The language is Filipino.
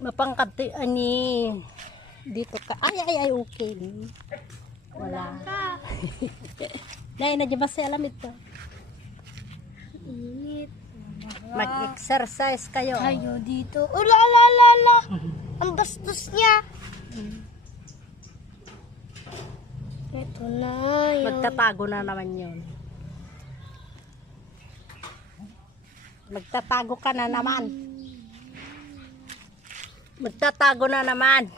Mapangkati ani dito ka. Ay okay. Wala. Nay na ba sa alam ito? Init. Mag-exercise kayo. Kayo dito. Oh, la. Ang bastos niya. Ito na yun. Magtatago na naman yun. Magtatago ka na naman. Magtatago na naman.